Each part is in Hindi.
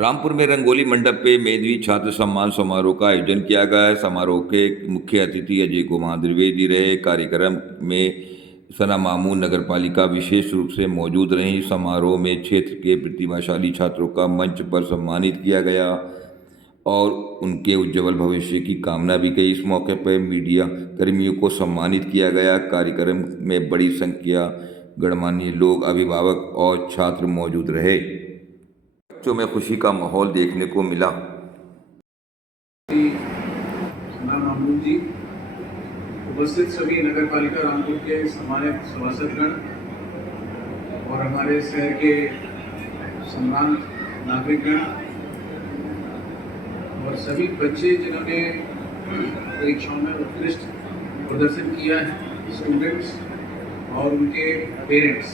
रामपुर में रंगोली मंडप पे मेधावी छात्र सम्मान समारोह का आयोजन किया गया। समारोह के मुख्य अतिथि अजय कुमार द्विवेदी रहे। कार्यक्रम में सना मामू नगर पालिका विशेष रूप से मौजूद रही। समारोह में क्षेत्र के प्रतिभाशाली छात्रों का मंच पर सम्मानित किया गया और उनके उज्ज्वल भविष्य की कामना भी की। इस मौके पर मीडिया कर्मियों को सम्मानित किया गया। कार्यक्रम में बड़ी संख्या गणमान्य लोग, अभिभावक और छात्र मौजूद रहे। बच्चों में खुशी का माहौल देखने को मिला। सना मामू जी, उपस्थित सभी नगर पालिका रामपुर के सम्मानित सभासदगण और हमारे शहर के सम्मान नागरिकगण और सभी बच्चे जिन्होंने परीक्षाओं में उत्कृष्ट प्रदर्शन किया है, स्टूडेंट्स और उनके पेरेंट्स।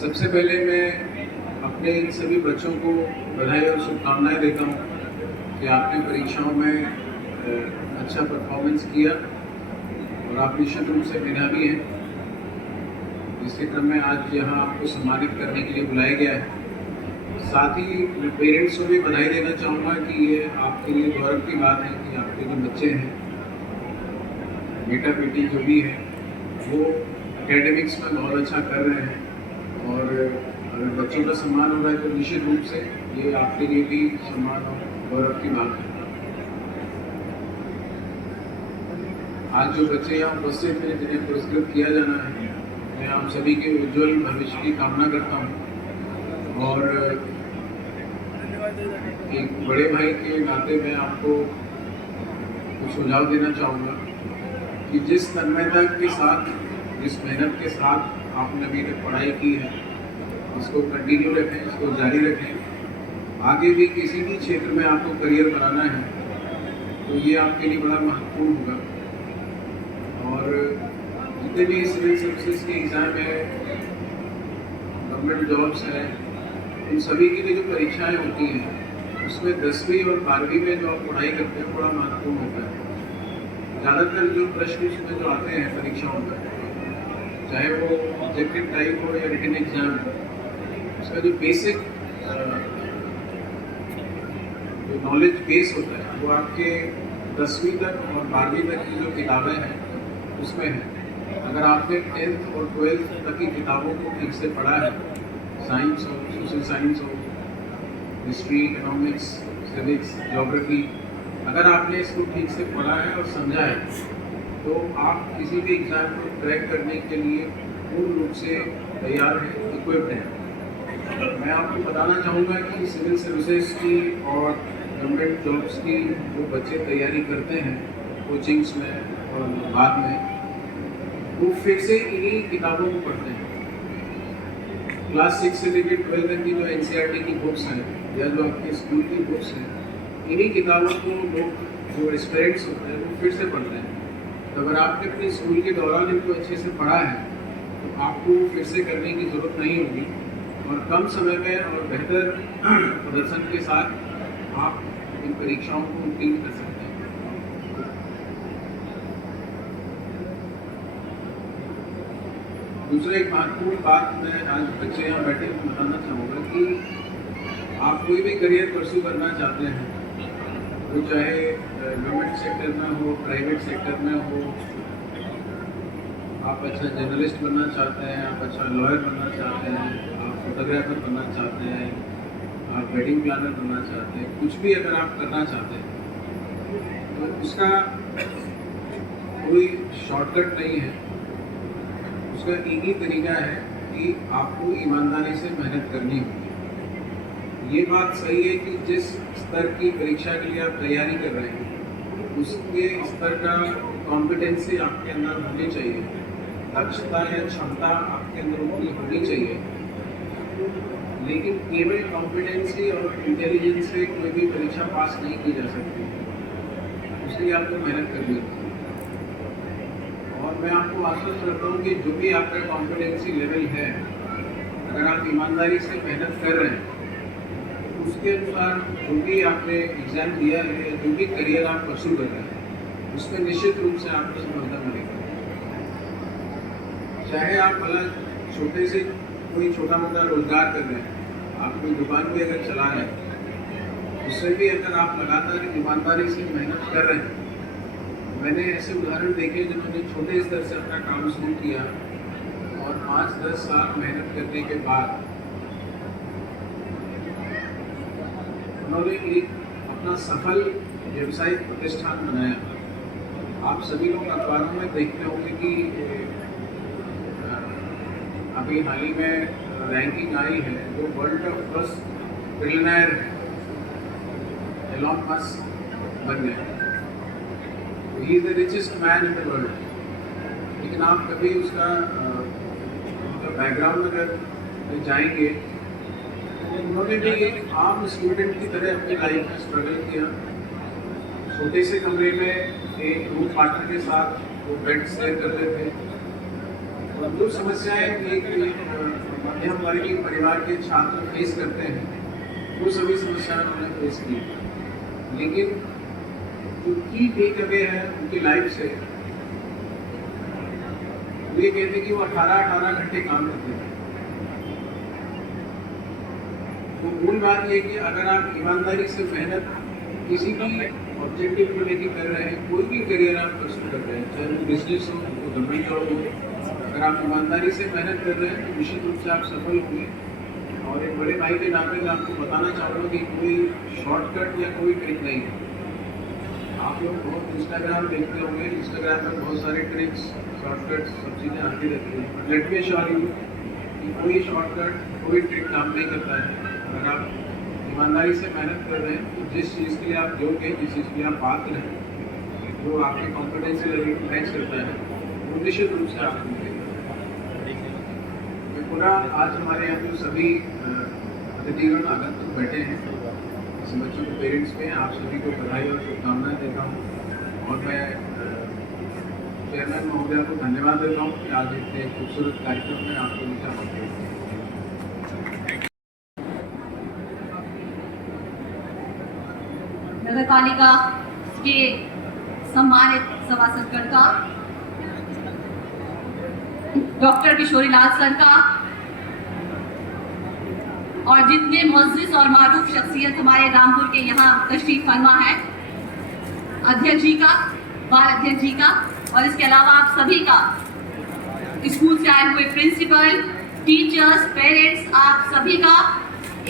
सबसे पहले मैं अपने इन सभी बच्चों को बधाई और शुभकामनाएं देता हूँ कि आपने परीक्षाओं में अच्छा परफॉर्मेंस किया और आप निश्चित रूप से मेधावी हैं। इसके क्रम में आज यहाँ आपको सम्मानित करने के लिए बुलाया गया है। साथ ही मैं पेरेंट्स को भी बधाई देना चाहूँगा कि ये आपके लिए गौरव की बात है कि आपके जो बच्चे हैं, बेटा बेटी जो भी है, वो एकेडमिक्स में बहुत अच्छा कर रहे हैं और अगर बच्चों का सम्मान हो रहा है तो निश्चित रूप से ये आपके लिए भी सम्मान और गौरव की बात है। आज जो बच्चे यहाँ उपस्थित हैं, जिन्हें पुरस्कृत किया जाना है, मैं आप सभी के उज्जवल भविष्य की कामना करता हूँ और एक बड़े भाई के नाते मैं आपको कुछ सुझाव देना चाहूँगा कि जिस तन्मयता के साथ, जिस मेहनत के साथ आपने अभी तक पढ़ाई की है, इसको कंटिन्यू रखें, इसको जारी रखें। आगे भी किसी भी क्षेत्र में आपको करियर बनाना है तो ये आपके लिए बड़ा महत्वपूर्ण होगा। और जितने भी सिविल सर्विसेज के एग्ज़ाम है, गवर्नमेंट जॉब्स हैं, इन सभी के लिए जो परीक्षाएं होती हैं उसमें 10वीं और 12वीं में जो आप पढ़ाई करते हैं बड़ा महत्वपूर्ण होता है। ज़्यादातर जो प्रश्न उसमें जो आते हैं परीक्षाओं में, चाहे वो ऑब्जेक्टिव टाइप हो या रिटन एग्जाम हो, उसका जो बेसिक जो नॉलेज बेस होता है वो आपके 10वीं तक और 12वीं तक की जो किताबें हैं उसमें है। अगर आपने 10th और 12th तक की किताबों को ठीक से पढ़ा है, साइंस हो, सोशल साइंस हो, हिस्ट्री, इकोनॉमिक्स, सिविक्स, ज्योग्राफी, अगर आपने इसको ठीक से पढ़ा है और समझा है तो आप किसी भी एग्ज़ाम को क्रैक करने के लिए पूर्ण रूप से तैयार हैं, इक्विप्ड हैं। मैं आपको बताना चाहूँगा कि सिविल सर्विसेज की और गवर्नमेंट जॉब्स की जो बच्चे तैयारी करते हैं कोचिंग्स में और बाद में, वो फिर से इन्हीं किताबों को पढ़ते हैं। क्लास 6 से लेकर 12 तक की जो NCERT की बुक्स हैं या जो आपके स्कूल की बुक्स हैं, इन्हीं किताबों को लोग जो एस्पिरेंट्स होते हैं वो फिर से पढ़ते हैं। तो अगर आपने अपने स्कूल के दौरान इनको अच्छे से पढ़ा है तो आपको फिर से करने की ज़रूरत नहीं होगी और कम समय में और बेहतर प्रदर्शन के साथ आप इन परीक्षाओं को उत्तीर्ण कर सकते हैं। दूसरा एक महत्वपूर्ण बात मैं आज बच्चे यहाँ बैठे बताना चाहूँगा कि आप कोई भी करियर परस्यू करना चाहते हैं, वो चाहे गवर्नमेंट सेक्टर में हो, प्राइवेट सेक्टर में हो, आप अच्छा जर्नलिस्ट बनना चाहते हैं, आप अच्छा लॉयर बनना चाहते हैं, आप फोटोग्राफर बनना चाहते हैं, आप वेडिंग प्लानर बनना चाहते हैं, कुछ भी अगर आप करना चाहते हैं तो उसका कोई शॉर्टकट नहीं है। उसका एक ही तरीका है कि आपको ईमानदारी से मेहनत करनी होगी। ये बात सही है कि जिस स्तर की परीक्षा के लिए आप तैयारी कर रहे हैं उसके स्तर का कॉम्पिटेंसी आपके अंदर होनी चाहिए, दक्षता या क्षमता आपके अंदर उतनी होनी चाहिए। लेकिन केवल कॉम्पिटेंसी और इंटेलिजेंस से कोई भी परीक्षा पास नहीं की जा सकती, उसके लिए आपको मेहनत करनी होगी। और मैं आपको आश्वस्त करता हूँ कि जो भी आपका कॉम्पिटेंसी लेवल है, अगर आप ईमानदारी से मेहनत कर रहे हैं तो उसके अनुसार जो भी आपने एग्ज़ाम दिया है, जो भी करियर आप परस्यू कर रहे हैं, उसमें निश्चित रूप से आपको सफलता मिलेगी। चाहे आप भला छोटे से कोई छोटा मोटा रोजगार कर रहे हैं, आप कोई दुकान भी अगर चला रहे हैं, उससे भी अगर आप लगातार ईमानदारी से मेहनत कर रहे हैं, मैंने ऐसे उदाहरण देखे जिन्होंने छोटे स्तर से अपना काम शुरू किया और 5-10 साल मेहनत करने के बाद उन्होंने एक अपना सफल व्यवसायिक प्रतिष्ठान बनाया। आप सभी लोग अखबारों में देखते होंगे कि अभी हाल ही में रैंकिंग आई है जो वर्ल्ड का फर्स्ट ट्रिलियनर एलॉन मस्क बन गए। He is the richest man in the world. लेकिन आप कभी उसका बैकग्राउंड अगर जाएंगे तो उन्होंने भी एक आम स्टूडेंट की तरह अपनी लाइफ में स्ट्रगल किया। छोटे से कमरे में एक रूम पार्टनर के साथ वो बेड शेयर करते थे और जो समस्याएं एक मध्यम वर्गीय परिवार के छात्र फेस करते हैं वो सभी समस्याएं उन्होंने फेस की। लेकिन जो की टेक अवे है उनकी लाइफ से, वो ये कहते कि वो 18-18 घंटे काम करते थे। तो मूल बात ये कि अगर आप ईमानदारी से मेहनत किसी भी ऑब्जेक्टिव को लेकर कर रहे हैं, कोई भी करियर आप परस्यू कर रहे हैं, चाहे वो बिजनेस हो, वो गवर्नमेंट जॉब हो, अगर आप ईमानदारी से मेहनत कर रहे हैं तो निश्चित रूप से आप सफल होंगे। और एक बड़े भाई के नाते मैं आपको बताना चाहूँगा कि कोई शॉर्टकट या कोई ट्रिक नहीं है। आप लोग बहुत इंस्टाग्राम देखते होंगे, इंस्टाग्राम में बहुत सारे ट्रिक्स, शॉर्टकट्स, सब चीज़ें आती रहती हैं। लेट मी अश्योर यू कि कोई शॉर्टकट, कोई ट्रिक काम नहीं करता है। अगर आप ईमानदारी से मेहनत कर रहे हैं तो जिस चीज़ के लिए आप योग्य हैं, जिस चीज़ के लिए आप पात्र हैं, जो आपके कॉम्पिटेंसी लेवल को मैच करता है, वो निश्चित रूप से आपको मिलेगा। मैं पूरा आज हमारे यहाँ जो सभी अतिथिगण आगंतुक बैठे हैं, ऐसे बच्चों के पेरेंट्स में आप सभी को बधाई और शुभकामनाएं देता हूँ। और मैं चेयरमैन महोदय को धन्यवाद देता हूँ कि आज इतने खूबसूरत कार्यक्रम में आपको लिखा पहुँचे। नगर पालिका के सम्मानित सभासदगण का, डॉक्टर किशोरीलाल सर का और जितने मुअज़्ज़िज़ और मारूफ शख्सियत हमारे रामपुर के यहाँ तशरीफ फरमा है, अध्यक्ष जी का, बाल अध्यक्ष जी का, और इसके अलावा आप सभी का, स्कूल से आए हुए प्रिंसिपल, टीचर्स, पेरेंट्स, आप सभी का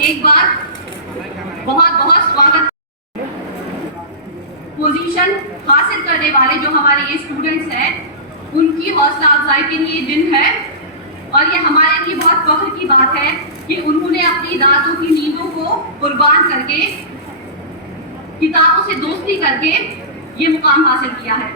एक बार बहुत बहुत स्वागत। पोजीशन हासिल करने वाले जो हमारे ये स्टूडेंट्स हैं, उनकी हौसला अफजाई के लिए दिन है और ये हमारे लिए बहुत फख्र की बात है कि उन्होंने अपनी रातों की नींदों को कुर्बान करके, किताबों से दोस्ती करके ये मुकाम हासिल किया है।